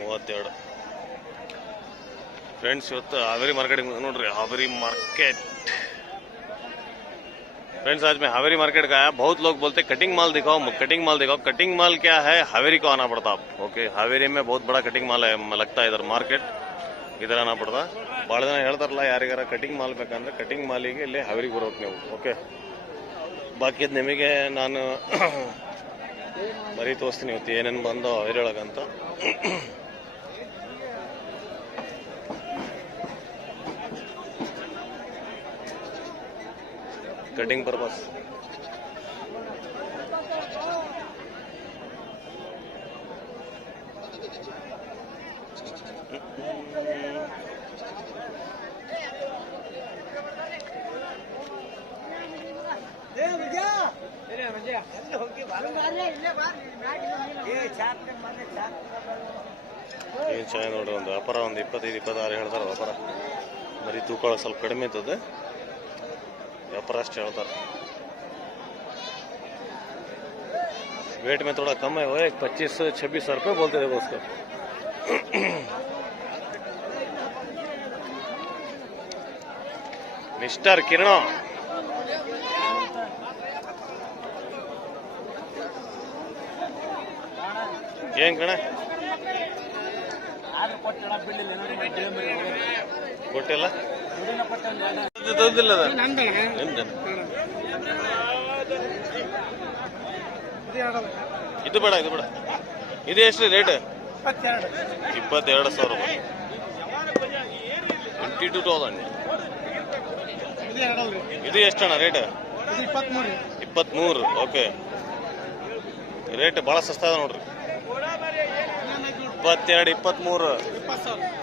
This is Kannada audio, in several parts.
ಮೂವತ್ತೆರಡು. ಫ್ರೆಂಡ್ಸ್ ಇವತ್ತು ಹಾವೇರಿ ಮಾರ್ಕೆಟಿಗೆ ನೋಡ್ರಿ ಹಾವೇರಿ ಮಾರ್ಕೆಟ್. फ्रेंड्स आज मैं हावेरी मार्केट का आया बहुत लोग बोलते कटिंग माल दिखाओ कटिंग माल दिखाओ कटिंग माल क्या है हावेरी को आना पड़ता आप ओके हावेरी में बहुत बड़ा कटिंग माल है म- लगता है इधर मार्केट इधर आना पड़ता ಭಾಳ ಜನ ಹೇಳ್ತಾರಲ್ಲ ಯಾರಿಗಾರ ಕಟಿಂಗ್ ಮಾಲ್ ಬೇಕಂದ್ರೆ ಕಟಿಂಗ್ ಮಾಲಿಗೆ ಇಲ್ಲಿ ಹಾವೇರಿಗೆ ಬರೋಕೆ ನೀವು ಓಕೆ ಬಾಕಿದ್ ನಿಮಗೆ ನಾನು ಬರೀ ತೋರಿಸ್ತೀನಿ ಇವತ್ತು ಏನೇನು ಬಂದೋ ಹಾವೇರಿ ಒಳಗಂತ ಕಟಿಂಗ್ ಪರ್ಪಸ್. ಏನು ಚೆನ್ನಾಗಿ ನೋಡ್ರಿ ಒಂದು ವ್ಯಾಪಾರ ಒಂದು ಇಪ್ಪತ್ತೈದು, ಇಪ್ಪತ್ತಾರು ಹೇಳ್ತಾರೆ ವ್ಯಾಪಾರ. ಬರೀ ತೂಕ ಸ್ವಲ್ಪ ಕಡಿಮೆ ಇರ್ತದೆ ವ್ಯಾಪಾರ ಅಷ್ಟು ಹೇಳ್ತಾರೆ वेट में थोड़ा कम है वो एक पच्चीस छब्बीस सौ रुपये बोलते थे वो उसको मिस्टर किरण ಏನ್ ಕಣ ಕೊಟ್ಟಿಲ್ಲ ತಂದಿಲ್ಲ ಅದು. ನಿಮ್ದು. ಇದು ಬೇಡ ಇದು ಬೇಡ. ಇದು ಎಷ್ಟು ರೇಟ್ ಇಪ್ಪತ್ತೆರಡು ಸಾವಿರ ರೂಪಾಯಿ. ಟ್ವೆಂಟಿ ಟೂ ತೌಸಂಡ್ ಇದು ಎಷ್ಟಣ್ಣ ರೇಟ್ ಇಪ್ಪತ್ಮೂರು ಓಕೆ ರೇಟ್ ಭಾಳ ಸಸ್ತಾ ಅದ ನೋಡ್ರಿ. ಇಪ್ಪತ್ತೆರಡು, ಇಪ್ಪತ್ಮೂರು.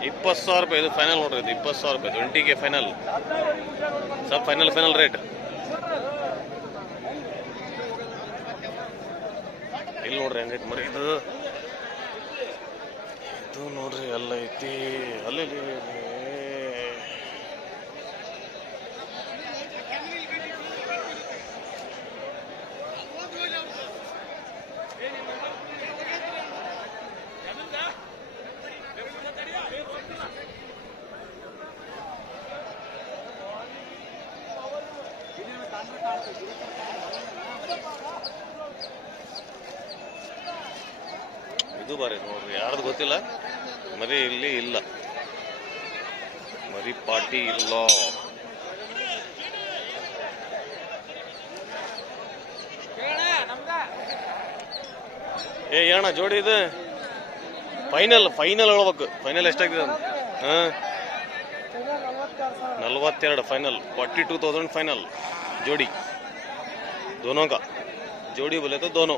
ಇಪ್ಪತ್ತು ಸಾವಿರ ರೂಪಾಯಿ, ಇದು ಫೈನಲ್ ನೋಡ್ರಿ ಇದು, ಇಪ್ಪತ್ತು ಸಾವಿರ ರೂಪಾಯಿ ಟ್ವೆಂಟಿಗೆ final sir final final rate ಇಲ್ಲಿ ನೋಡ್ರಿ ಹೆಂಗೈತಿ ಮರಿ ಇದು ಇದು ನೋಡ್ರಿ ಅಲ್ಲ ಐತಿ ಅಲ್ಲಿ ಇಲ್ಲಿ, ಇಲ್ಲಿ. ಇದು ಬಾರಿ ನೋಡ್ರಿ ಯಾರ್ದು ಗೊತ್ತಿಲ್ಲ. ಮರಿ ಇಲ್ಲಿ ಇಲ್ಲ. ಮರಿ ಪಾರ್ಟಿ ಇಲ್ಲ. ಏ, ಏಣ, ಜೋಡಿ ಇದು. ಫೈನಲ್ ಫೈನಲ್ ಹೇಳ್ಬೇಕು. ಫೈನಲ್ ಎಷ್ಟಾಗಿದೆ ನಲ್ವತ್ತೆರಡು final forty two thousand final ಜೋಡಿ. ದೋನೋಗ ಜೋಡಿ ಬಲೆ ದೋನೋ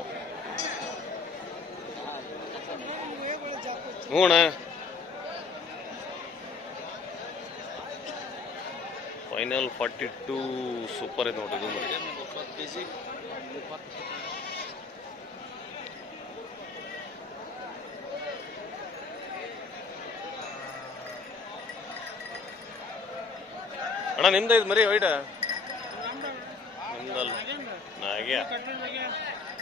ಹೂಣ. ಫೈನಲ್ ಫಾರ್ಟಿ ಟೂ ಸೂಪರ್ ಇದೆ ನೋಡ್ರಿ ಅಣ್ಣ, ನಿಮ್ದ ಇದು ಮರಿ ವೈಡ? ನಿಮ್ದಲ್ಲ. ಹಾಗೆ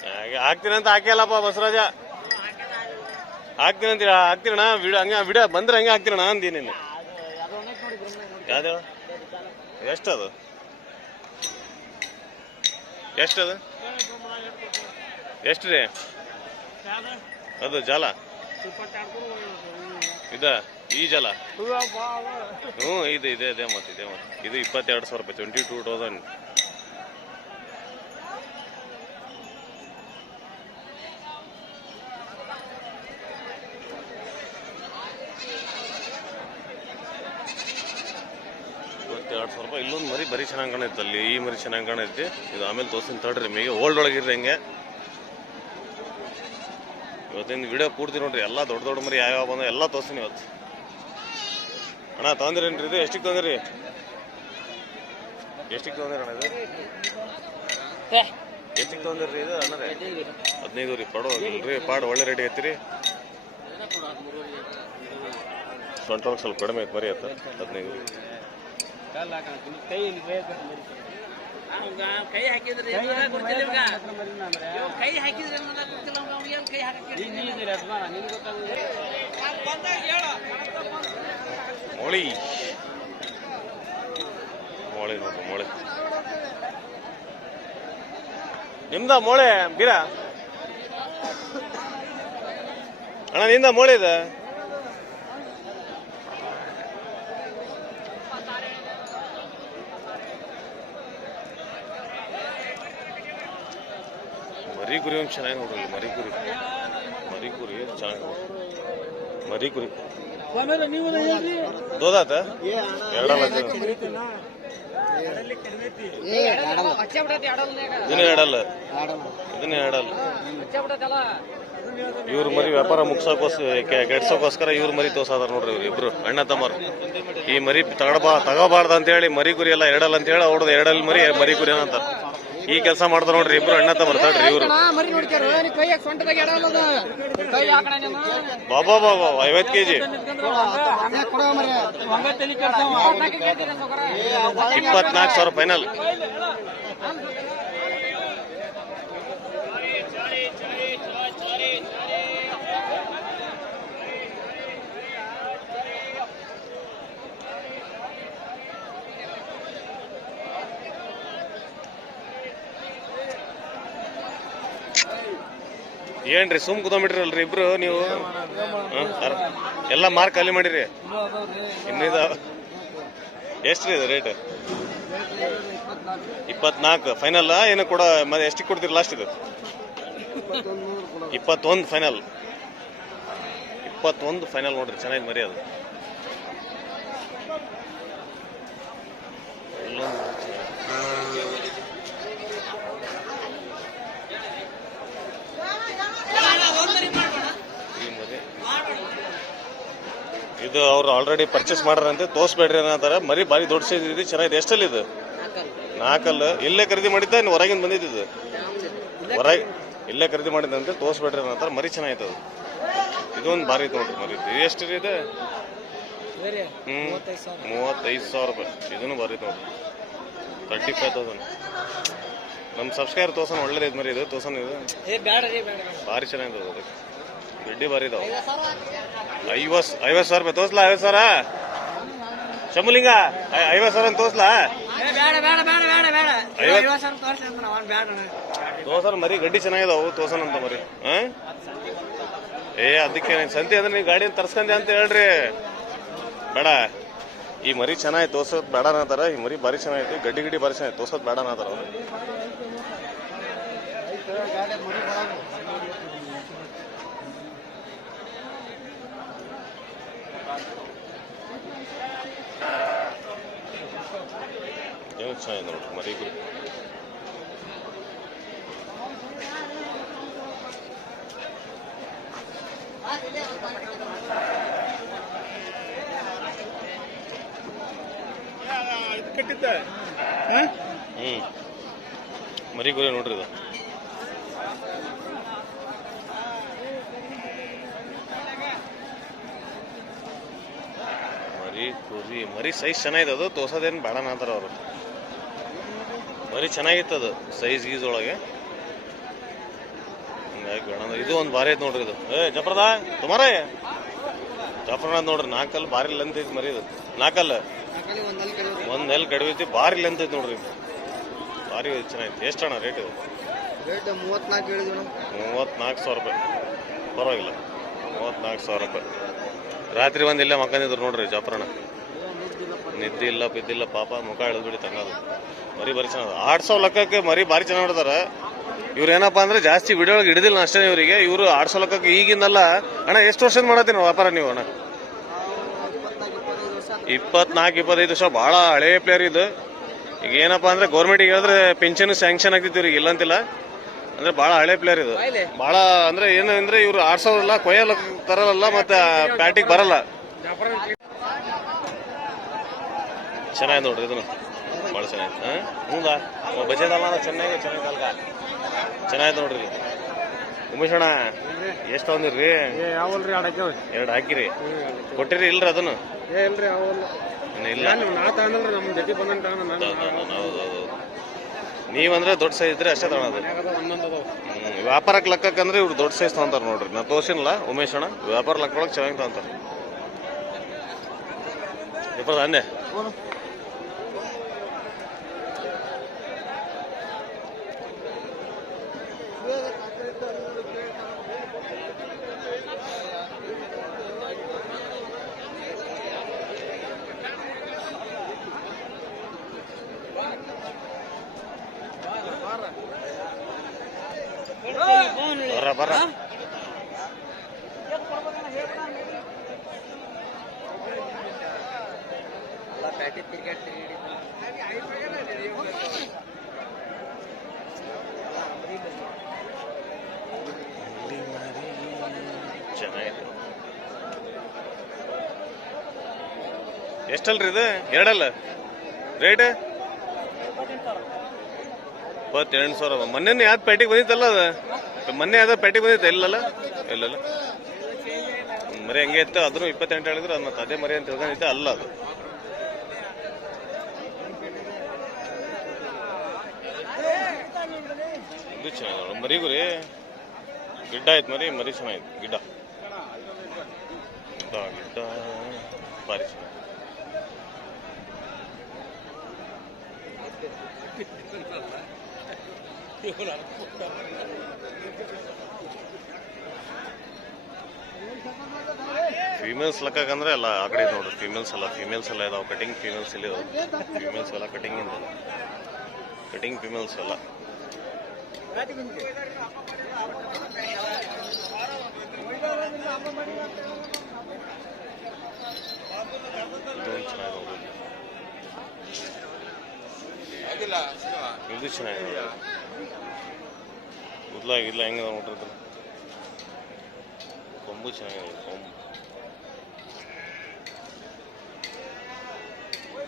ಹಾಗೆ ಹಾಕ್ತೀರಂತ ಹಾಕಿಯಲ್ಲಪ್ಪ ಬಸವರಾಜ. ಹಾಕ್ತೀನಿ ಆಗ್ತಿರಣ್ಣ? ಹಾಕ್ತೀರಣ್ಣ ವಿಡಿಯೋ ಹಂಗೆ ವಿಡಿಯೋ ಬಂದ್ರೆ ಹಂಗೆ ಹಾಕ್ತೀರಣ್ಣ ಅಂದಿ ನೀನು. ಯಾವ್ದು? ಎಷ್ಟದು? ಎಷ್ಟದು? ಎಷ್ಟು ರೀ? ಅದು ಜಾಲ? ಇದ? ಈ ಜಾಲ? ಹ್ಞೂ, ಇದೆ ಇದೆ ಇದೆ ಮತ್ತೆ ಇದೆ ಮತ್ತೆ. ಇದು ಇಪ್ಪತ್ತೆರಡು ಸಾವಿರ ರೂಪಾಯಿ ಟ್ವೆಂಟಿ ಟೂ ತೌಸಂಡ್ ಇಪ್ಪತ್ತೆರಡು ಸಾವಿರ ರೂಪಾಯಿ ಇಲ್ಲೊಂದು ಮರಿ ಬರೀ ಚೆನ್ನಾಗಿ ಕಾಣೈತೆ ಅಲ್ಲಿ. ಈ ಮರಿ ಚೆನ್ನಾಗಿ ಕಾಣೈತಿ ಇದು ಆಮೇಲೆ ತೋರಿಸ್ತೀನಿ ತಡ್ರಿ ಮೇಗೆ ಓಲ್ಡ್ ಒಳಗಿರ್ರಿ ಹಂಗೆ. ಇವತ್ತಿನ ವಿಡಿಯೋ ಪೂರ್ತಿ ನೋಡ್ರಿ. ಎಲ್ಲ ದೊಡ್ಡ ದೊಡ್ಡ ಮರಿ ಯಾವ್ಯಾವ ಬಂದ ಎಲ್ಲ ತೋರಿಸ್ತೀನಿ ಇವತ್ತು. ಅಣ್ಣ ತಂದ್ರೇನ್ರಿ ಇದು? ಎಷ್ಟಿಗೆ ತಂದ್ರಿ? ಎಷ್ಟಿಗೆ ತಂದ್ರಿ ಅಣ್ಣ ಇದು? ಎಷ್ಟಿಗೆ ತಂದ್ರಿ ಇದು ಅಣ್ಣ ಹದಿನೈದು. ರೀ. ಪಡೋಲ್ರಿ ಪಾಡು ಒಳ್ಳೆ ರೆಡಿ ಐತಿ ರೀ ಸೊಂಟ ಸ್ವಲ್ಪ ಕಡಿಮೆ ಐತೆ ಮರಿ ಆಯ್ತು ಹದಿನೈದು. ರೀ ಕೈ ಹಾಕಿದ್ರಿ ಗೊತ್ತಿಲ್ಲ ಇವ್ಗ. ಇವ್ ಕೈ ಮೊಳೆ ನೋಡ್ರಿ ಮೊಳೆ ನಿಮ್ದ ಮೊಳೆ ಬೀರ? ಅಣ್ಣ ನಿಂದ ಮೊಳೆ ಇದೆ? ಮರಿ ಕುರಿ ಒಂದು ಚೆನ್ನಾಗಿ ನೋಡ್ರಿ ಮರಿ ಕುರಿ ಮರಿ ಕುರಿ ಚೆನ್ನಾಗಿ ನೋಡ್ರಿ ಮರಿ ಕುರಿ ದೋದಾತ? ಎರಡಲ್ಲ ಇದನ್ನ ಎರಡಲ್ಲ. ಇದನ್ನ ಎರಡಲ್ಲ. ಇವ್ರ ಮರಿ ವ್ಯಾಪಾರ ಮುಗ್ಸೋಕೋಸ್ಕರ ಕೆಡ್ಸೋಕೋಸ್ಕರ ಇವ್ರ ಮರಿ ತೋರ್ಸಾದಾರ ನೋಡ್ರಿ ಇವ್ರು ಇಬ್ರು ಅಣ್ಣ ತಮ್ಮರು. ಈ ಮರಿ ತಗಬಾ ತಗೋಬಾರ್ದು ಅಂತ ಹೇಳಿ ಮರಿ ಕುರಿ ಎಲ್ಲ ಎರಡಲ್ಲ ಅಂತ ಹೇಳಿ ಅವ್ರದ್ದು ಎರಡಲ್ಲಿ ಮರಿ ಮರಿ ಕುರಿ ಏನಂತಾರ ಈ ಕೆಲಸ ಮಾಡ್ತಾರ ನೋಡ್ರಿ ಇಬ್ರು ಅಣ್ಣ ತಮ್ಮರು ಇವರು. ಬಾಬಾ ಬಾಬಾ ಐವತ್ ಕೆಜಿ. ಇಪ್ಪತ್ನಾಲ್ಕು ಸಾವಿರ ಫೈನಲ್. ಏನ್ರಿ, ಸುಮ್ ಕುತ್ಕೊಂಡ್ಬಿಟ್ರಲ್ರಿ ಇಬ್ರು ನೀವು? ಎಲ್ಲ ಮಾರ್ಕ್ ಖಾಲಿ ಮಾಡಿರಿ. ಇನ್ನಿದ ಎಷ್ಟ್ರಿ ಇದು ರೇಟ್ ಇಪ್ಪತ್ನಾಲ್ಕು. ಫೈನಲ್ ಏನು ಕೂಡ ಮತ್ತೆ ಎಷ್ಟಿಗೆ ಕೊಡ್ತೀರಿ ಲಾಸ್ಟ್ ಇದು? ಇಪ್ಪತ್ತೊಂದು ಫೈನಲ್ ಇಪ್ಪತ್ತೊಂದು ಫೈನಲ್ ನೋಡ್ರಿ, ಚೆನ್ನಾಗಿ ಮರಿ ಅದು ಎಲ್ಲೊಂದು ಈ ಮರಿ ಇದು ಅವ್ರು ಆಲ್ರೆಡಿ ಪರ್ಚೇಸ್ ಮಾಡ್ರಂತೆ ತೋರ್ಸ್ಬೇಡ್ರಿ ಅನ್ನತಾರೆ ಮರಿ ಭಾರಿ ದೊಡ್ಡ ಸೈಜ್ ಇದೆ ಚೆನ್ನಾಗಿದೆ. ಎಷ್ಟಲ್ಲಿ ಇದು? ನಾಲ್ಕಲ್ಲ ಇಲ್ಲೇ ಖರೀದಿ ಮಾಡಿದ್ದ ಇನ್ನು ಹೊರಗಿಂದ ಬಂದಿದ್ದು ಹೊರಗೆ ಇಲ್ಲೇ ಖರೀದಿ ಮಾಡಿದಂತೆ ತೋರಿಸ್ಬೇಡ್ರಿ ಅಂತಾರೆ ಮರಿ ಚೆನ್ನಾಗೈತೆ ಅದು. ಇದೊಂದು ಭಾರಿ ನೋಡ್ರಿ ಮರಿ ಎಷ್ಟು ರೀ ಇದು? ಮೂವತ್ತೈದು ಸಾವಿರ. ರೂಪಾಯಿ. ಇದನ್ನು ಭಾರಿ ನೋಡ್ರಿ. ತರ್ಟಿ ಫೈವ್ ತೌಸಂಡ್ ನಮ್ಮ ಸಬ್ಸ್ಕ್ರೈಬರ್ ತೋರ್ಸೋಣ ಒಳ್ಳೇದೈತೆ ಮರಿ ಇದು ತೋರ್ಸೋಣ ಇದು. ಭಾರಿ ಚೆನ್ನಾಗಿದೆ ಅದಕ್ಕೆ. ಗಿಡ್ಡಿ ಭಾರಿ ಇದಾವೆ ಐವತ್ ಐವತ್ತು ಸಾವಿರ ರೂಪಾಯಿ ತೋರ್ಸ್ಲಾ ಐವತ್ತು ಸಾವಿರ? ಶಂಭುಲಿಂಗ ಐ- ಐವತ್ತು ಸಾವಿರ ಅಂತ ತೋರ್ಸ್ಲಾ. ತೋರ್ಸರ್ ಮರಿ ಗಡ್ಡಿ ಚೆನ್ನಾಗಿದಾವು ತೋರ್ಸೋಣ ಅಂತ ಮರಿ? ಏ ಅದಕ್ಕೆ ಸಂತೆ ಅಂದ್ರೆ ನೀವು ಗಾಡಿ ತರ್ಸ್ಕಂದೆ ಅಂತ ಹೇಳ್ರಿ. ಬೇಡ. ಈ ಮರಿ ಚೆನ್ನಾಗಿ ತೋರ್ಸೋದ್ ಬೇಡ ಅನ್ನತಾರ. ಈ ಮರಿ ಭಾರಿ ಚೆನ್ನಾಗಿತ್ತು ಗಡ್ಡಿ ಗಡ್ಡಿ ಭಾರಿ ಚೆನ್ನಾಗಿ ತೋರ್ಸೋದ್ ಬೇಡ ಅನ್ನತಾರ ಅವ್ರು. ಏನು ಚೆನ್ನಾಗಿದೆ ನೋಡ್ರಿ ಮರಿ ಗುರಿ ಹ್ಮ್ ಮರಿ ಗುರಿ ನೋಡ್ರಿ ಇದು ಮರಿ ಕುರಿ ಮರಿ ಸೈಜ್ ಚೆನ್ನಾಗಿದೆ ಅದು ತೋರ್ಸೋದೇನು ಬೇಡ ಅಂತಾರೆ ಅವರು. ಮರಿ ಚೆನ್ನಾಗಿತ್ತು ಅದು ಸೈಜ್ ಗೀಸ್ ಒಳಗೆ. ಹಿಂಗಾಗಿ ಬೇಡ ಇದು ಒಂದು ಭಾರಿ ಐತೆ ನೋಡ್ರಿ ಇದು. ಏ ಜಪ್ರದ ತುಮಾರ. ಜಪ್ರದ ನೋಡ್ರಿ ನಾಲ್ಕಲ್ಲಿ ಭಾರಿ ಲೆಂತ್ ಐತಿ ಮರಿ ಇದು. ನಾಲ್ಕಲ್ಲ ಒಂದು ನೆಲ್ ಕಡಿಮೆ ಭಾರಿ ಲೆಂತ್ ಐತಿ ನೋಡ್ರಿ ಭಾರಿ ಚೆನ್ನಾಗಿತ್ತು ಎಷ್ಟು ಅಣ್ಣ ರೇಟ್ ಇದು? ರೇಟ್ ಮೂವತ್ನಾಲ್ಕು ಮೂವತ್ನಾಲ್ಕು ಸಾವಿರ ರೂಪಾಯಿ. ಪರವಾಗಿಲ್ಲ. ಮೂವತ್ನಾಲ್ಕು ಸಾವಿರ ರೂಪಾಯಿ. ರಾತ್ರಿ ಬಂದಿಲ್ಲ ಇಲ್ಲೇ ಮಕ್ಕಂದಿದ್ರು ನೋಡ್ರಿ ಜಾಫರಣ್ಣ ನಿದ್ದೆ ಇಲ್ಲ ಬಿದ್ದಿಲ್ಲ, ಪಾಪ, ಮುಖ ಎಳೆದ್ಬಿಡಿ ತಂಗದು ಮರಿ ಭಾರಿ ಚೆನ್ನಾಗ ಆಡ್ಸೋ ಲಕ್ಕಕ್ಕೆ ಮರಿ ಭಾರಿ ಚೆನ್ನಾಗಿ ನೋಡ್ತಾರೆ ಇವ್ರು ಏನಪ್ಪಾ ಅಂದ್ರೆ ಜಾಸ್ತಿ ವಿಡಿಯೋ ಒಳಗೆ ಹಿಡಿದಿಲ್ಲ ಅಷ್ಟೇ ಇವರಿಗೆ. ಇವರು ಆಡ್ಸೋ ಲಕ್ಕಕ್ಕೆ ಈಗಿಂದಲ್ಲ, ಅಣ್ಣ, ಎಷ್ಟು ವರ್ಷದ ಮಾಡತ್ತೀನಿ ವ್ಯಾಪಾರ ನೀವು, ಅಣ್ಣ? ಇಪ್ಪತ್ನಾಲ್ಕು ಇಪ್ಪತ್ತೈದು ವರ್ಷ ಭಾಳ ಹಳೇ ಪ್ಲೇಯರ್ ಇದು. ಈಗ ಏನಪ್ಪಾ ಅಂದ್ರೆ ಗೌರ್ಮೆಂಟಿಗೆ ಹೇಳಿದ್ರೆ ಪೆನ್ಷನ್ ಸ್ಯಾಂಕ್ಷನ್ ಆಗ್ತಿತ್ತು ಇವ್ರಿಗೆ ಇಲ್ಲ ಅಂತಿಲ್ಲ ಅಂದ್ರೆ ಬಹಳ ಹಳೆ ಪ್ಲೇಯರ್ ಇದು. ಬಹಳ ಅಂದ್ರೆ ಏನು ಅಂದ್ರೆ ಇವ್ರು ಆಡ್ಸೋರಲ್ಲ ಕೊಯ್ಯಲ್ಲ ತರಲ್ಲ ಮತ್ತೆ ಬ್ಯಾಟಿಗೆ ಬರಲ್ಲ. ಚೆನ್ನಾಗಿ ನೋಡ್ರಿ ಇದನ್ನು. ಭಾಳ ಚೆನ್ನಾಗಿ ಹ್ಮ್ ಬಜೆದಲ್ಲ ಬಜೆಟ್ ಅಲ್ಲ ಚೆನ್ನಾಗಿ ಚೆನ್ನಾಗಿ ಅಲ್ಗ ಚೆನ್ನಾಗಿ ನೋಡ್ರಿ. ಉಮೇಶ್ ಅಣ್ಣ ಎಷ್ಟು ಅಂದಿರ್ರಿ ಏ ಯಾವಲ್ರಿ ಎರಡು ಎರಡು ಹಾಕಿರಿ. ಕೊಟ್ಟಿರಿ ಇಲ್ರಿ ಅದನ್ನು? ಇಲ್ಲ. ನಾನು ನೀವಂದ್ರೆ ದೊಡ್ಡ ಸೈಜ್ ಇದ್ರೆ ಅಷ್ಟೇ ತಗೊಳೋದು ಹ್ಮ್, ವ್ಯಾಪಾರಕ್ಕೆ ಲೆಕ್ಕಕ್ಕಂದ್ರೆ ಇವ್ರು ದೊಡ್ಡ ಸೈಜ್ ತಗೊಂತಾರೆ ನೋಡ್ರಿ. ನಾ ತೋರ್ಸಿನಲ್ಲ ಉಮೇಶ್ ಅಣ್ಣ ವ್ಯಾಪಾರ ಲೆಕ್ಕದೊಳಗೆ ಚೆನ್ನಾಗಿ ತಗೊಂತಾರೆ. ಇಬ್ಬರು ಅಂದೆ ಎಷ್ಟಲ್ರಿ ಇದು? ಎರಡಲ್ಲ? ರೇಟ್ ಇಪ್ಪತ್ತೆಂಟು ಸಾವಿರ ಮೊನ್ನೆ ಯಾವ್ದು ಪೇಟೆಗೆ ಬಂದಿತ್ತಲ್ಲ ಅದು? ಮೊನ್ನೆ ಯಾವ್ದು ಪೇಟೆಗೆ ಬಂದಿತ್ತು ಇಲ್ಲಲ್ಲ? ಇಲ್ಲಲ್ಲ. ಮರಿ ಹಂಗೆ ಇತ್ತು ಅದ್ರೂ ಇಪ್ಪತ್ತೆಂಟು ಹೇಳಿದ್ರು ಅದನ್ನ ಮತ್ತೆ ಅದೇ ಮರಿ ಅಂತ ತಿಳ್ಕೊಂಡಿದ್ದೆ, ಅಲ್ಲ ಅದು. ಚೆನ್ನಾಗಿ ಮರಿಗೂ ರೀ ಗಿಡ್ಡ ಆಯ್ತು ಮರಿ ಮರಿ ಚೆನ್ನಾಗಿತ್ತು ಗಿಡ್ಡ. ಗಿಡ್ಡ ಬಾರಿ ಚೆನ್ನಾಗಿ ಫೀಮೇಲ್ಸ್ ಲೆಕ್ಕಂದ್ರೆ ಎಲ್ಲ ಆ ಕಡೆ ನೋಡು ಫೀಮೇಲ್ಸ್ ಎಲ್ಲ ಫೀಮೇಲ್ಸ್ ಎಲ್ಲ ಇದಾವೆ ಕಟಿಂಗ್ ಫೀಮೇಲ್ಸ್ ಇಲ್ಲಿ ಫೀಮೇಲ್ಸ್ ಎಲ್ಲ ಕಟಿಂಗ್ ಇಂದ ಕಟಿಂಗ್ ಫೀಮೇಲ್ಸ್ ಎಲ್ಲ. ಚೆನ್ನಾಗಿ ಚೆನ್ನಾಗಿ ಇಲ್ಲ ಹೆಂಗ ನೋಡ್ರಿ? ಕೊಂಬು ಚೆನ್ನಾಗಿದೆ ಕೊಂಬು.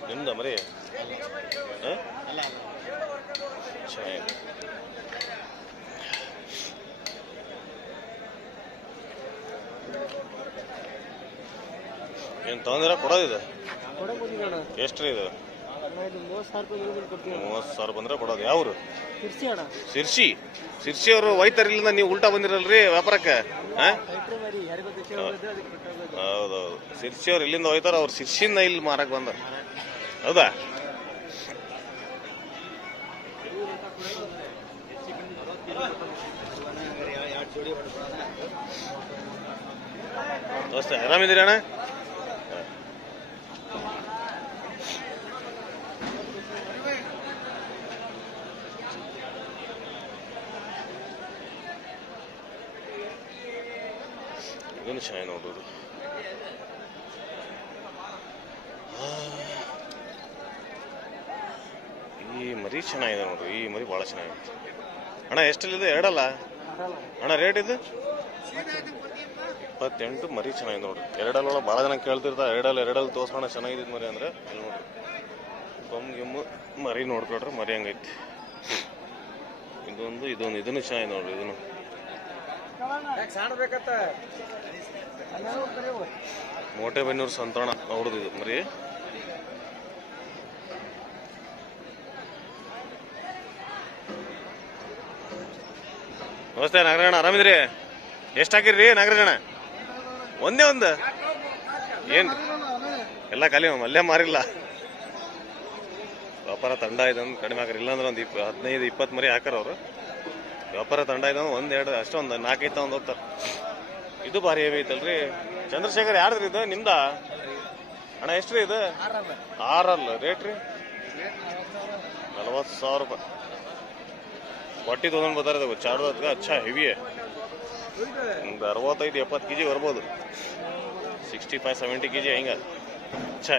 ನಿಮ್ದ ಮರಿ? ಚೆನ್ನಾಗಿದೆ ಏನು ತೊಂದರೆ ಕೊಡೋದಿದೆ? ಎಷ್ಟು ರೀ ಇದು? ಮೂವತ್ತು ಸಾವಿರ ಬಂದ್ರೆ ಕೊಡೋದು. ಯಾವ್ರು? ಶಿರ್ಸಿ ಶಿರ್ಸಿ? ಅವರು ವೈತರಿಲ್ಲಿಂದ ಇಲ್ಲಿಂದ ನೀವು ಉಲ್ಟಾ ಬಂದಿರಲ್ರಿ ವ್ಯಾಪಾರಕ್ಕೆ? ಹೌದೌದು. ಶಿರ್ಸಿ ಅವ್ರು ಇಲ್ಲಿಂದ ಹೋಯ್ತಾರ ಅವ್ರು ಶಿರ್ಸಿಂದ ಇಲ್ಲಿ ಮಾರಕ್ ಬಂದ. ಹೌದಾ? ದೋಸ್ತ ಆರಾಮಿದ್ದೀರಿ ಅಣ್ಣ? ಚೆನ್ನಾಗಿ ನೋಡೋದು ಈ ಮರಿ ಚೆನ್ನಾಗಿದೆ ನೋಡ್ರಿ, ಈ ಮರಿ ಭಾಳ ಚೆನ್ನಾಗಿದೆ. ಅಣ್ಣ, ಎಷ್ಟಲ್ಲಿದೆ? ಎರಡಲ್ಲ? ಅಣ್ಣ ರೇಟ್ ಇದು? ಇಪ್ಪತ್ತೆಂಟು ಮರಿ ಚೆನ್ನಾಗಿದೆ ನೋಡ್ರಿ. ಎರಡಲ್ಲ ಭಾಳ ಜನ ಕೇಳ್ತಿರ್ತಾರೆ ಎರಡಲ್ಲಿ ಎರಡಲ್ಲಿ ತೋರ್ಸೋಣ ಚೆನ್ನಾಗಿದೆ ಮರಿ ಅಂದ್ರೆ. ಇಲ್ಲಿ ನೋಡ್ರಿ. ಕೊಮ್ಮು ಗಿಮ್ಮು, ಮರಿ ನೋಡ್ಕೊಡ್ರಿ ಮರಿ ಹಂಗೈತಿ. ಇದೊಂದು ಇದೊಂದು, ಇದನ್ನು ಚೆನ್ನಾಗಿದೆ ನೋಡ್ರಿ, ಇದನ್ನು. ಮೋಟೆಬೆನ್ನೂರು ಸಂತೋಣ ಅವ್ರದ್ದು ಇದು, ಮರಿ. ನಮಸ್ತೆ ನಾಗರಾಜಣ್ಣ, ಆರಾಮಿದ್ರಿ? ಎಷ್ಟು ನಾಗರಾಜಣ್ಣ? ಒಂದೇ ಒಂದು? ಏನ್? ಎಲ್ಲ ಖಾಲಿ ಅಲ್ಲೇ ಮಾರಿಲ್ಲ. ವ್ಯಾಪಾರ ತಂಡ ಇದೆ ಅಂದ್ರೆ ಕಡಿಮೆ ಹಾಕ್ರಿ, ಇಲ್ಲಾಂದ್ರೆ ಒಂದು ಇಪ್ಪ ಹದಿನೈದು ಇಪ್ಪತ್ತು ಮರಿ ಹಾಕಾರ ಅವರು. ವ್ಯಾಪಾರ ತಂಡ ಅಂದ್ರೆ ಒಂದು ಎರಡು, ಅಷ್ಟೇ ಒಂದು ನಾಲ್ಕೈದು ತಗೊಂಡು ಹೋಗ್ತಾರೆ. ಇದು ಭಾರಿ ಹೆವಿ ಐತಲ್ರಿ. ಚಂದ್ರಶೇಖರ್ ಯಾರ್ದ್ರಿ ಇದು? ನಿಮ್ದ? ಅಣ್ಣ, ಎಷ್ಟ್ರಿ ಇದು? ಆರಲ್ಲ ರೇಟ್ ರೀ? ನಲವತ್ತು ಸಾವಿರ ರೂಪಾಯಿ. ಹೊಟ್ಟಿ ತೊಗೊಂಡು ಬರ್ತಾರೆ ಚಾರ್ಜ್ ಅಚ್ಚಾ ಹೆವಿ ಒಂದು ಅರವತ್ತೈದು, ಎಪ್ಪತ್ತು ಕೆ ಜಿ ಬರ್ಬೋದು. Sixty five seventy K G ಹಿಂಗ? ಅಚ್ಚಾ.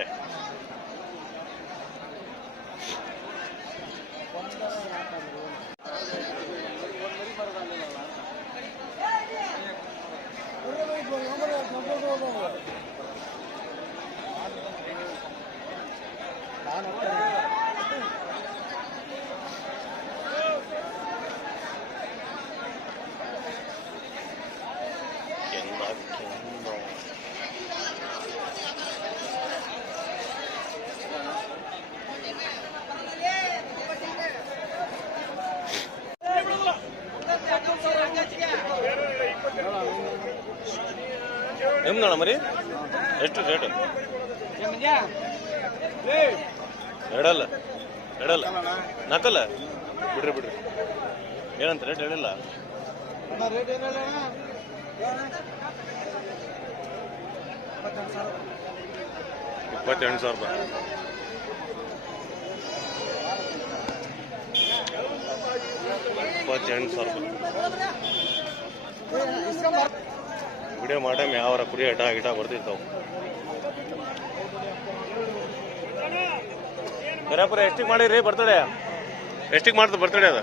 ನಿಮ್ದಣ್ಣ ಮರಿ? ಎಷ್ಟು ರೇಟ್ ಎರಡಲ್ಲ ಎರಡಲ್ಲ. ನಕಲ್ಲ ಬಿಡ್ರಿ ಬಿಡ್ರಿ. ಏನಂತ ರೇಟ್ ಹೇಳಿಲ್ಲ? ಇಪ್ಪತ್ತೆಂಟು ಸಾವಿರ. ರೂಪಾಯಿ. ಇಪ್ಪತ್ತೆಂಟು ಸಾವಿರ ರೂಪಾಯಿ. ವಿಡಿಯೋ ಮಾಡಮ್ ಯಾವ ಕುರಿ ಇಟ ಗಿಟ ಬರ್ತಿರ್ತಾವ. ಕರ್ಯಾಪುರ ಎಷ್ಟಿಗೆ ಮಾಡಿರಿ ಬರ್ತಡೆ ಎಷ್ಟಿಗೆ ಮಾಡ್ತದೆ ಬರ್ತಡೆ ಅದು?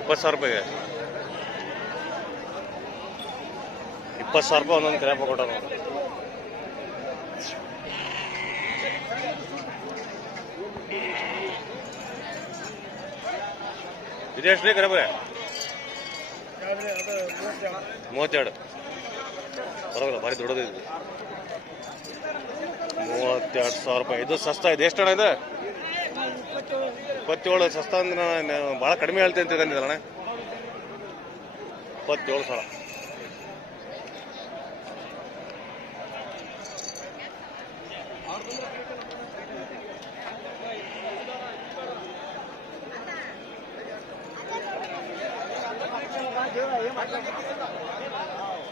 ಇಪ್ಪತ್ತು ಸಾವಿರ ರೂಪಾಯಿಗೆ. ಇಪ್ಪತ್ತು ಸಾವಿರ ರೂಪಾಯಿ ಒಂದೊಂದು ಕರ್ಯಾಪ ಕೊಟ್ಟ ಇದು ಎಷ್ಟು ರೀ ಕರ್ಯಾಪುರ? ಮೂವತ್ತೆರಡು. ಪರವಾಗಿಲ್ಲ ಭಾರಿ ದೊಡ್ಡದಿದೆ ಮೂವತ್ತೆರಡು ಸಾವಿರ ರೂಪಾಯಿ. ಇದು ಸಸ್ತಾ ಇದೆ. ಎಷ್ಟು ಹಣ ಇದೆ? ಇಪ್ಪತ್ತೇಳು ಸಸ್ತಾ ಅಂದ್ರೆ ಭಾಳ ಕಡಿಮೆ ಹೇಳ್ತೀನಿ ಅಂತ ತಿಳ್ಕೊಂಡಿದ್ದಲ್ಲ ಇಪ್ಪತ್ತೇಳು ಸಾವಿರ.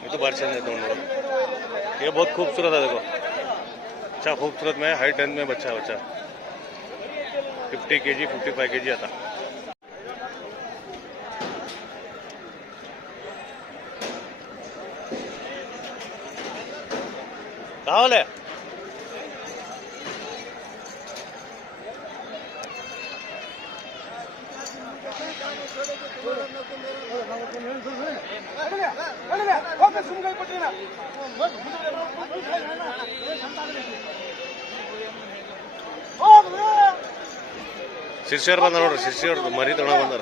ये तो बारिश है दोनों ये बहुत खूबसूरत है, देखो। अच्छा खूबसूरत में हाई टेंथ में बच्चा बच्चा। फिफ्टी के जी फिफ्टी फाइव के जी आता। कहा ಶಿಷ್ಯರು ಬಂದ ನೋಡ್ರಿ ಶಿರ್ಸಿಯವ್ರದ್ದು ಮರಿ ತಣ ಬಂದಾರ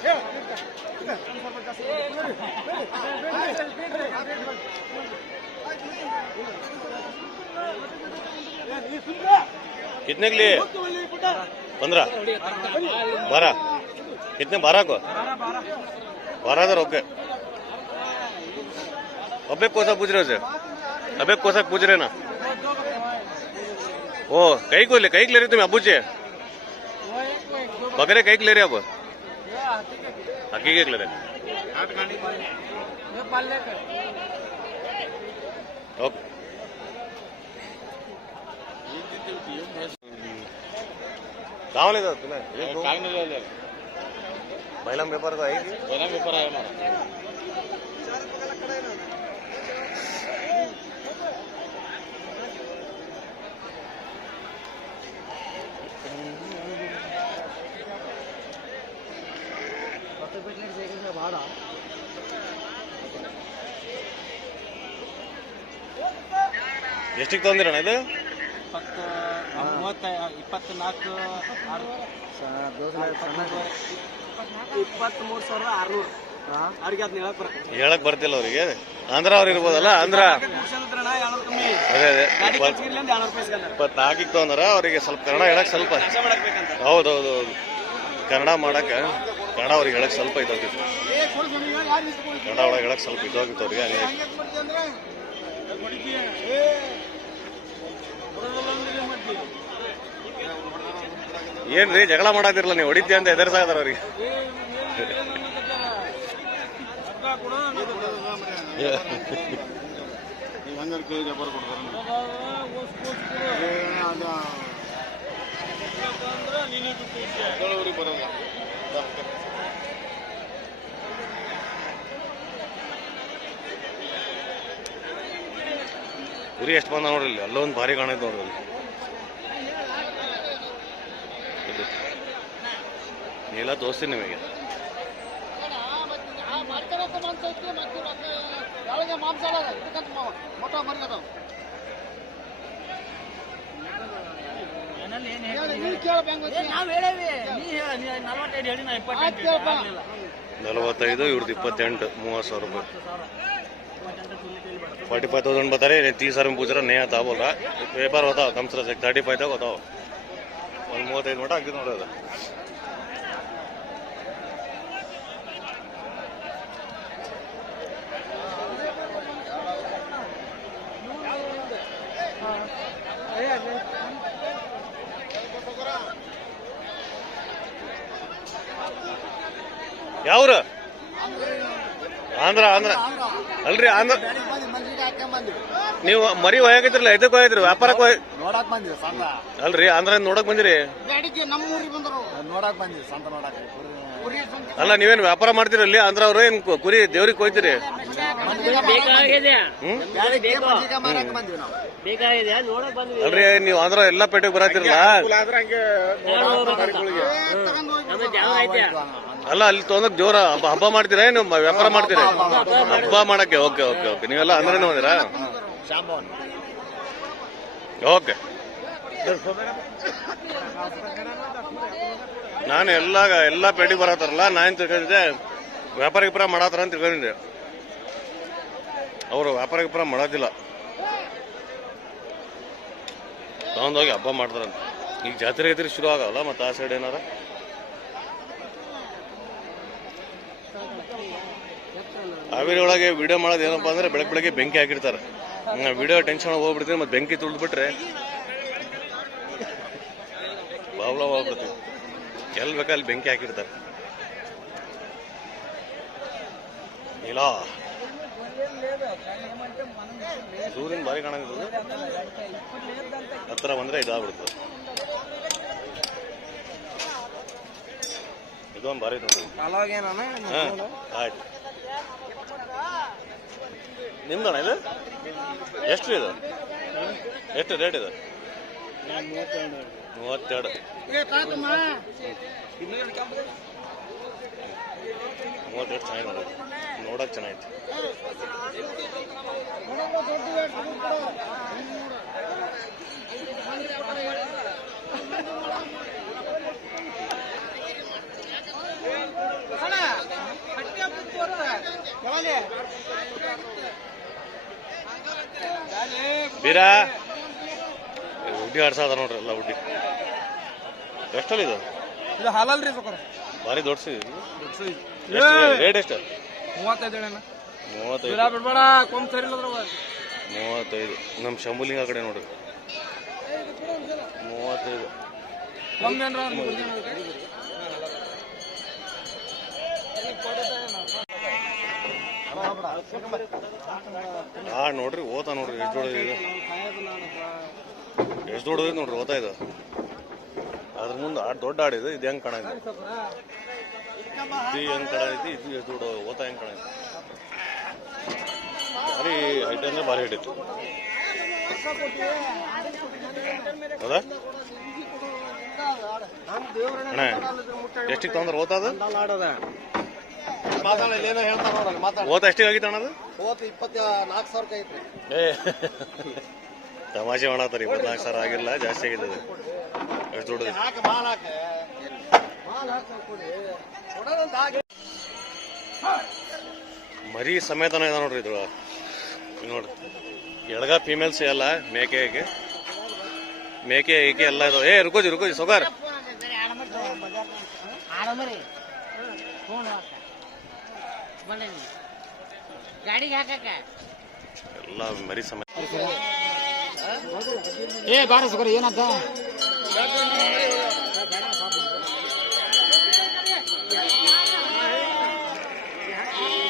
ಕಿತ್ನೆಗ್ಲಿ ಬಂದ್ರ? ಬರ. ಕಿತ್ನೆ ಬರಾಕ. ಬರಾದ್ರ ಅದರ ಓಕೆ ಒಬ್ಬೇ ಕೋಸ ಪೂಜ್ರಿ ಸರ್ अबे को सक पूछ रहे ना। ओ कई को ले कई ले रहे तुम्हें अबू चे बकरे कई ले रहे अब? हकी ले रहे गाँव ले जाओ तुम्हें महिला पेपर तो आएगी ಎಷ್ಟಿಗೆ ತೊಗೊಂದಿರಣ್ಣ ಇದು? ಇಪ್ಪತ್ನಾಲ್ಕು ಆರುನೂರು. ಅವ್ರಿಗೆ ಹೇಳಕ್ ಬರ್ತಿಲ್ಲ ಅವ್ರಿಗೆ. ಆಂಧ್ರ ಅವ್ರು ಇರ್ಬೋದಲ್ಲ ಆಂಧ್ರ. ಅದೇ ಅದೇ. ಇಪ್ಪತ್ನಾಲ್ಕಿಗೆ ತೊಗೊಂಡಾರ ಅವ್ರಿಗೆ ಸ್ವಲ್ಪ ಕನ್ನಡ ಹೇಳಕ್ ಸ್ವಲ್ಪ ಹೌದೌದು ಹೌದು ಕನ್ನಡ ಮಾಡಕ ಕನ್ನಡ ಅವ್ರಿಗೆ ಹೇಳಕ್ ಸ್ವಲ್ಪ ಇದಾಗಿತ್ತು ಕನ್ನಡ ಒಳಗೆ ಹೇಳಕ್ ಸ್ವಲ್ಪ ಇದಾಗಿತ್ತು ಅವ್ರಿಗೆ ಹಂಗಾಗಿ ಏನ್ರಿ, ಜಗಳ ಮಾಡಾತಿರಲ್ಲ ನೀವು ಹೊಡಿತೀಯ ಅಂತ ಎದುರ್ಸಾಗದಾರ ಅವ್ರಿಗೆ. ಉರಿ ಎಷ್ಟು ಬಂದ ನೋಡ್ರಿ ಅಲ್ಲೊಂದು ಭಾರಿ ಕಾಣೈತೆ ನೋಡ್ರಿ ಅಲ್ಲಿ ಇದು. ನೀವೆಲ್ಲ ತೋರಿಸ್ತೀನಿ ನಿಮಗೆ ನಾವು ಹೇಳೇವಿ ನೀ ಹೇಳ ನೀ ನಲ್ವತ್ತೈದು ಹೇಳಿ ನಾ ಇಪ್ಪತ್ತೆಂಟು ಆಗ್ಲಿಲ್ಲ. ನಲವತ್ತೈದು ಇವ್ರದ್ದು ಇಪ್ಪತ್ತೆಂಟು ಮೂವತ್ತು ಸಾವಿರ ರೂಪಾಯಿ फोर्टी फाइव थाउजेंड बता रहे तीस हजार में पूछ रहा नहीं आता बोल रहा व्यापार होता कम से कम थर्टी फाइव तक बताओ ಒಂದು ಮೂವತ್ತೈದು ಮಟ ಆಗ್ತದೆ ನೋಡ್ರಿ ಯಾವ್ರು ಆಂಧ್ರ ಆಂಧ್ರ ಅಲ್ರಿ ಆಂಧ್ರ ನೀವು ಮರಿ ಒಯ್ಯಾಕೈತ್ರಲ್ಲ ಎದಕ್ ಒಯ್ಯದ್ರಿ ವ್ಯಾಪಾರಕ್ಕೆ ಹೋಯ್ ನೋಡಕ್ ಬಂದಿವಿ ಸಂತ ಅಲ್ರಿ ಆಂಧ್ರ ನೋಡಕ್ ಬಂದಿರಿ ಬಂದರು ನೋಡಕ್ ಬಂದಿವಿ ಸಂತ ನೋಡಕ್ ಅಲ್ಲ ನೀವೇನ್ ವ್ಯಾಪಾರ ಮಾಡ್ತೀರಲ್ಲಿ ಆಂಧ್ರ ಅವ್ರು ಏನ್ ಕುರಿ ದೇವ್ರಿಗೆ ಕೊಯ್ತೀರಿ ಅಲ್ರಿ ನೀವು ಆಂಧ್ರ ಎಲ್ಲಾ ಪೇಟೆಗೆ ಬರತ್ತಿರಲ್ಲ ಅಲ್ಲ, ಅಲ್ಲಿ ತೊಗೊಂಡ್ ಜೋರ ಹಬ್ಬ ಹಬ್ಬ ಮಾಡ್ತೀರಾ ಏನು? ವ್ಯಾಪಾರ ಮಾಡ್ತೀರಾ? ಹಬ್ಬ ಮಾಡಕ್ಕೆ, ಓಕೆ ಓಕೆ ಓಕೆ. ನೀವೆಲ್ಲ ಅಂದ್ರೆ? ಬಂದಿರಾ ಓಕೆ. ನಾನು ಎಲ್ಲ ಎಲ್ಲ ಪೇಟೆಗೆ ಬರತ್ತಾರಲ್ಲ ನಾನು ತಿಳ್ಕೊಂಡಿದ್ದೆ ವ್ಯಾಪಾರ ಗಿಪಾರ ಮಾಡತ್ತಾರ ಅಂತ ತಿಳ್ಕೊಂಡಿದ್ದೆ. ಅವರು ವ್ಯಾಪಾರ ಗಿಪಾರ ಮಾಡೋದಿಲ್ಲ. ತಗೊಂಡೋಗಿ ಹಬ್ಬ ಮಾಡ್ತಾರಂತ. ಈಗ ಜಾತ್ರೆ ಇದ್ರೆ ಶುರು ಆಗಲ್ಲ, ಮತ್ತೆ ಆ ಸೈಡ್ ಏನಾರ? ಹಾವೇರಿ ಒಳಗೆ ವಿಡಿಯೋ ಮಾಡೋದು ಏನಪ್ಪಾ ಅಂದ್ರೆ ಬೆಳಗ್ಗೆ ಬೆಳಗ್ಗೆ ಬೆಂಕಿ ಹಾಕಿರ್ತಾರೆ. ವಿಡಿಯೋ ಟೆನ್ಷನ್ ಹೋಗ್ಬಿಡ್ತೀನಿ ಮತ್ತೆ ಬೆಂಕಿ ತುಳಿದ್ಬಿಟ್ರೆ ಪ್ರಾಬ್ಲಮ್ ಆಗ್ಬಿಡ್ತೀವಿ. ಎಲ್ಲಿ ಬೇಕಲ್ಲಿ ಬೆಂಕಿ ಹಾಕಿರ್ತಾರೆ. ಇಲ್ಲ. ಸೂರ್ಯನ ಬಾರಿ ಕಾಣಿಸ್ತದೆ ಹತ್ರ ಬಂದ್ರೆ ಇದಾಗ್ಬಿಡ್ತದೆ. ಇದೊಂದು ಬಾರಿ ಆಯ್ತು. ನಿಮ್ದಣ್ಣ ಇದು? ಎಷ್ಟು ಇದು? ಎಷ್ಟು ರೇಟ್ ಇದು? ಮೂವತ್ತೆರಡು. ಮೂವತ್ತೆರಡು ಚೆನ್ನಾಗಿ ನೋಡೋದು ನೋಡಕ್ ಚೆನ್ನಾಗಿತ್ತು ಬೀರಾ? ಉಡ್ಡಿ ಆಡ್ಸದ ನೋಡ್ರಿ ಎಲ್ಲ ಉಡ್ಡಿ. ಎಷ್ಟಲ್ಲಿ ಇದು ಇದು. ಹಾಲಲ್ರಿ ಸೊಕರ ಭಾರಿ ದೊಡ್ಡಸಿ ರೇಟ್ ಎಷ್ಟು? ಮೂವತ್ತೈದು ಹೇಳಣ್ಣ. ಮೂವತ್ತೈದು. ಬಿಡ್ಬೇಡ ಸರಿ ಮೂವತ್ತೈದು. ನಮ್ಮ ಶಂಭುಲಿಂಗ ಕಡೆ ನೋಡ್ರಿ. ಮೂವತ್ತೈದು. ಕೊಂದೇನ್ರ ಆ, ನೋಡ್ರಿ, ಓತ ನೋಡ್ರಿ, ಎಷ್ಟು ದೊಡ್ಡದು ಇದು. ಎಷ್ಟು ದೊಡ್ಡದು ನೋಡ್ರಿ, ಓತ ಇದು. ಅದ್ರ ಮುಂದೆ ಆ ದೊಡ್ಡ ಆಡಿದೆ ಇದು ಹೆಂಗ್ ಕಾಣ ಇದು ಹೆಂಗ್ ಕಾಣ ಐತಿ ಇದು ಎಷ್ಟು ದೊಡ್ಡ ಓತ ಹೆಂಗ್ ಐತಿ ಭಾರಿ ಹೈಟ್ ಅಂದ್ರೆ ಭಾರಿ ಹೈಟ್ ಇತ್ತು. ಹೌದಾ? ಅಣ್ಣ ಎಷ್ಟಿಗೆ ತೊಂದ್ರೆ ಓತ ಎಷ್ಟಿಗೆ ಆಗಿತ್ತು ಅಣ್ಣ ಅದು? ಏ ತಮಾಷೆ ಮಾಡತ್ತಾರ ಇಪ್ಪತ್ನಾಲ್ಕು ಸಾವಿರ ಆಗಿಲ್ಲ ಜಾಸ್ತಿ ಆಗಿದೆ ಅದು. ದೊಡ್ಡದು. ಮರಿ ಸಮೇತನ ಇದೆ ನೋಡ್ರಿ ಇದು. ನೋಡಿ. ನೋಡ್ರಿ ಎಳಗ ಫೀಮೇಲ್ಸ್ ಎಲ್ಲ ಮೇಕೆಗೆ ಮೇಕೆ ಏಕೆ? ಎಲ್ಲ ಇದಾವೆ. ಏ ರುಕೋಜಿ ರುಕೋಜಿ ಸೊಗಾರ್ ಗಾಡಿಗೆ ಹಾಕಕ್ಕ. ಎಲ್ಲ ಮರಿ ಸಮಯ ಏ ಬಾರ ಸೊಕರ ಏನಂತ?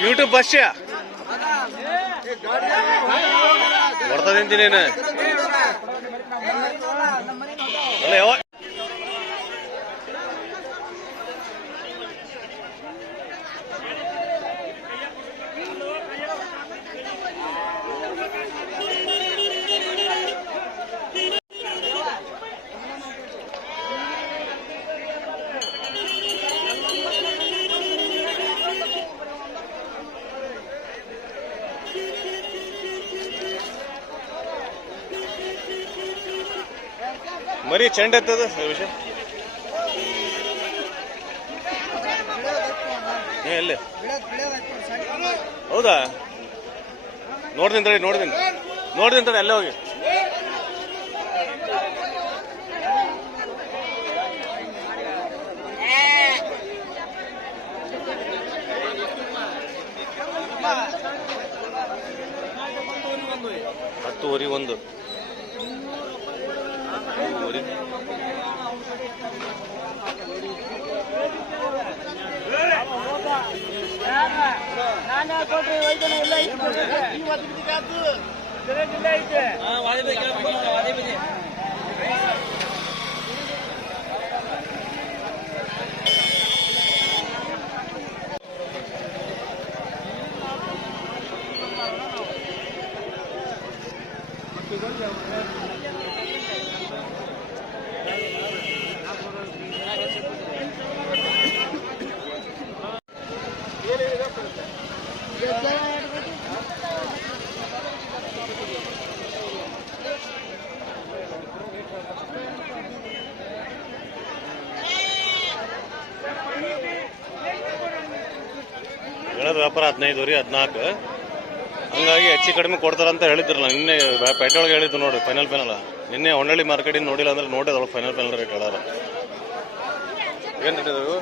ಯೂಟ್ಯೂಬ್ ಬಸ್ ಹೊಡ್ತದಿಂತೀನಿ ನಾನು? ಅಲ್ಲ ಯಾವ ಮರಿ ಚೆಂಡ ಎತ್ತದ ವಿಷಯ? ಎಲ್ಲಿ ಹೌದಾ? ನೋಡ್ತೀನಿ ತಡಿ ನೋಡ್ತೀನಿ. ನೋಡ್ತೀನಿ ತಡಿ ಅಲ್ಲೇ ಹೋಗಿ ಹತ್ತುವರೆ ಒಂದು ನೋಡಿ. ನಾನು ಕೊಟ್ರಿ ವೈದ್ಯನ ಎಲ್ಲ ಇವತ್ತು ವ್ಯಾಪಾರ ಹದಿನೈದು ವರಿ ಹದಿನಾಲ್ಕು. ಹಂಗಾಗಿ ಹೆಚ್ಚು ಕಡಿಮೆ ಕೊಡ್ತಾರಂತ ಹೇಳಿದ್ರಲ್ಲ ನಿನ್ನೆ ಪೇಟೆ ಒಳಗೆ ಹೇಳಿದ್ದು ನೋಡಿ ಫೈನಲ್ ಫೈನಲ್ ನಿನ್ನೆ ಹೊನ್ನಳ್ಳಿ ಮಾರ್ಕೆಟಿಂದ ನೋಡಿಲ್ಲ ಅಂದ್ರೆ ನೋಡಿ ಅದ್ರೊಳಗೆ ಫೈನಲ್ ಫೈನಲ್ ರೇಟ್ ಹೇಳಾರ ಏನು ರೇಟ್ ಇದಾವೆ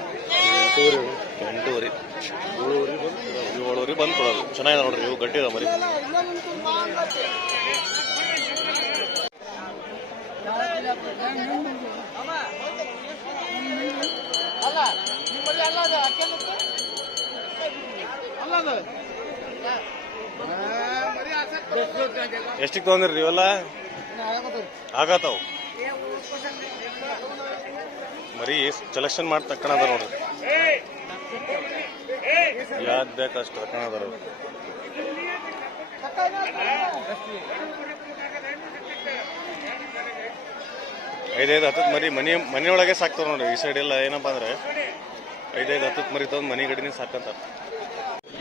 ಎಂಟೂವರೆ ಏಳುವರೆ ಬಂದು ಏಳುವರೆ ಬಂದು ಕೊಡೋದು ಚೆನ್ನಾಗಿದೆ ನೋಡ್ರಿ ಇವು ಗಟ್ಟಿ ಇದಾವೆ ಮರಿ. ಅಲ್ಲ ನಿಮ್ಮಲ್ಲಿ ಅಲ್ಲ ಅದು ಅಕ್ಕೇನಕ್ಕೆ? ಅಲ್ಲ ಅದು ಮರಿ ಆಸಕ್ತಿ ಎಷ್ಟಿಗೆ ತೊಗೊಂಡಿರಿ ಇವೆಲ್ಲ ಆಗತ್ತಾವ. ಮರಿ ಸೆಲೆಕ್ಷನ್ ಮಾಡಿ ತಕ್ಕಣದ ನೋಡ್ರಿ. ಯಾವ್ದು ಬೇಕು ಅಷ್ಟು ತಕ್ಕಣದಾರ ಐದೈದು ಹತ್ತತ್ತು ಮರಿ ಮನಿ, ಮನೆಯೊಳಗೆ ಸಾಕ್ತಾವ ನೋಡ್ರಿ. ಈ ಸೈಡ್ ಎಲ್ಲ ಏನಪ್ಪಾ ಅಂದ್ರೆ ಐದೈದು ಹತ್ತತ್ತು ಮರಿ ತಗೊಂಡು ಮನೆ ಗಡಿನೇ ಸಾಕಂತಾರ.